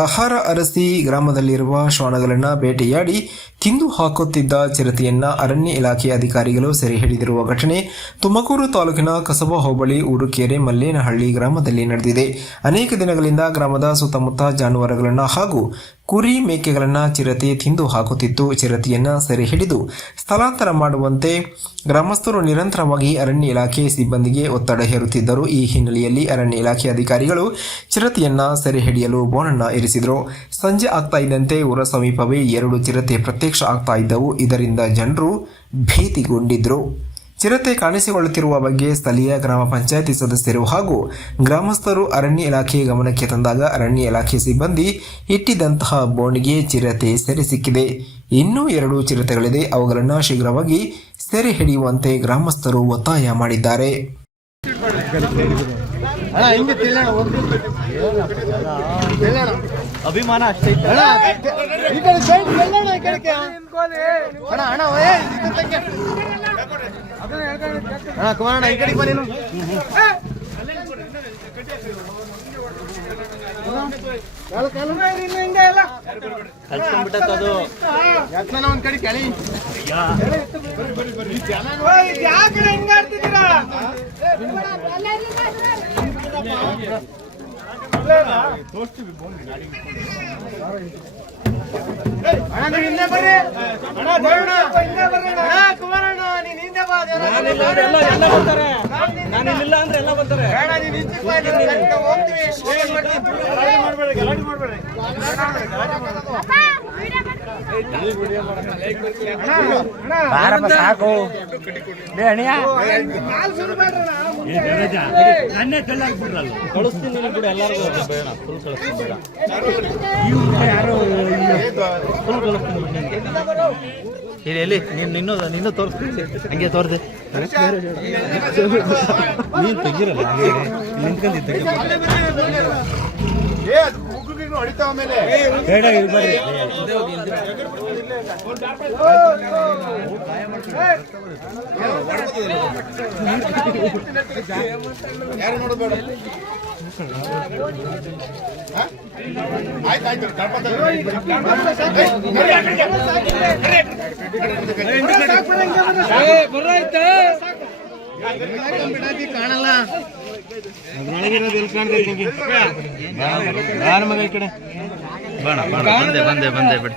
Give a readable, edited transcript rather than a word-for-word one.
ಆಹಾರ ಅರಸಿ ಗ್ರಾಮದಲ್ಲಿರುವ ಶ್ವಾನಗಳನ್ನು ಬೇಟೆಯಾಡಿ ತಿಂದು ಹಾಕುತ್ತಿದ್ದ ಚಿರತೆಯನ್ನ ಅರಣ್ಯ ಇಲಾಖೆ ಅಧಿಕಾರಿಗಳು ಸೆರೆ ಹಿಡಿದಿರುವ ಘಟನೆ ತುಮಕೂರು ತಾಲೂಕಿನ ಕಸಬಾ ಹೋಬಳಿ ಊರುಕೆರೆ ಮಲ್ಲೇನಹಳ್ಳಿ ಗ್ರಾಮದಲ್ಲಿ ನಡೆದಿದೆ. ಅನೇಕ ದಿನಗಳಿಂದ ಗ್ರಾಮದ ಸುತ್ತಮುತ್ತ ಜಾನುವಾರುಗಳನ್ನು ಹಾಗೂ ಕುರಿ ಮೇಕೆಗಳನ್ನು ಚಿರತೆ ತಿಂದು ಹಾಕುತ್ತಿತ್ತು. ಚಿರತೆಯನ್ನ ಸೆರೆ ಹಿಡಿದು ಸ್ಥಳಾಂತರ ಮಾಡುವಂತೆ ಗ್ರಾಮಸ್ಥರು ನಿರಂತರವಾಗಿ ಅರಣ್ಯ ಇಲಾಖೆ ಸಿಬ್ಬಂದಿಗೆ ಒತ್ತಡ ಹೇರುತ್ತಿದ್ದರು. ಈ ಹಿನ್ನೆಲೆಯಲ್ಲಿ ಅರಣ್ಯ ಇಲಾಖೆ ಅಧಿಕಾರಿಗಳು ಚಿರತೆಯನ್ನ ಸೆರೆ ಹಿಡಿಯಲು ಬೋನನ್ನ ಇರಿಸಿದರು. ಸಂಜೆ ಆಗ್ತಾ ಇದ್ದಂತೆ ಊರ ಸಮೀಪವೇ 2 ಚಿರತೆ ಪ್ರತ್ಯಕ್ಷ ಆಗ್ತಾ ಇದ್ದವು. ಇದರಿಂದ ಜನರು ಭೀತಿಗೊಂಡಿದ್ರು. ಚಿರತೆ ಕಾಣಿಸಿಕೊಳ್ಳುತ್ತಿರುವ ಬಗ್ಗೆ ಸ್ಥಳೀಯ ಗ್ರಾಮ ಪಂಚಾಯಿತಿ ಸದಸ್ಯರು ಹಾಗೂ ಗ್ರಾಮಸ್ಥರು ಅರಣ್ಯ ಇಲಾಖೆ ಗಮನಕ್ಕೆ ತಂದಾಗ ಅರಣ್ಯ ಇಲಾಖೆ ಸಿಬ್ಬಂದಿ ಇಟ್ಟಿದ್ದಂತಹ ಬೋನಿಗೆ ಚಿರತೆ ಸೆರೆ ಸಿಕ್ಕಿದೆ. ಇನ್ನೂ 2 ಚಿರತೆಗಳಿದೆ. ಅವುಗಳನ್ನು ಶೀಘ್ರವಾಗಿ ಸೆರೆ ಹಿಡಿಯುವಂತೆ ಗ್ರಾಮಸ್ಥರು ಒತ್ತಾಯ ಮಾಡಿದ್ದಾರೆ. ಅಭಿಮಾನ ಅಷ್ಟೇ ಕುಮಾರಣ್ಣ ಈ ಕಡೆಗೆ ಬನ್ನಿ. ಕಳ್ಸ್ಕೊಂಡ್ಬಿಟ್ಟದು ಒಂದ್ ಕಡೆ ಕೆಳಿ ಕುಮಾರಣ್ಣ ನೀನ್ ಹಿಂದೆ ಬಾ. ನಾನಿಲ್ಲ ಅಂದ್ರೆ ಎಲ್ಲ ಬರ್ತಾರೆ. ಸಾಕು ಕಳಿಸ್ತೀನಿ ಬಿಡು ಎಲ್ಲರಿಗೂ. ಬೇಡ ಫುಲ್ ಕಳಿಸ್ತೀನಿ, ಬೇಡ ಯಾರು ಫುಲ್ ಕಳಿಸ್ತೀನಿ. ಎಲ್ಲಿ ನಿನ್ನೂ ತೋರಿಸ್ತೀನಿ, ಹಂಗೆ ತೋರ್ದೆ ನೀನು ತೆಗಿರಲ್ಲ ನಿಂತ್ಕೊಂಡಿದ್ದ ಬೇಡ ಬರ್ರಿ. ಯಾರು ನೋಡಬೇಡ. ಆಯ್ತಾಯ್ತು ಕಾಣಲ್ಲ ಅದ್ರೊಳಗಿರೋದು ಎಲ್ಲಿ ಕಾಣ್ತೈತಿ? ಮಗ ಈ ಕಡೆ ಬಂದೆ ಬಿಡಿ.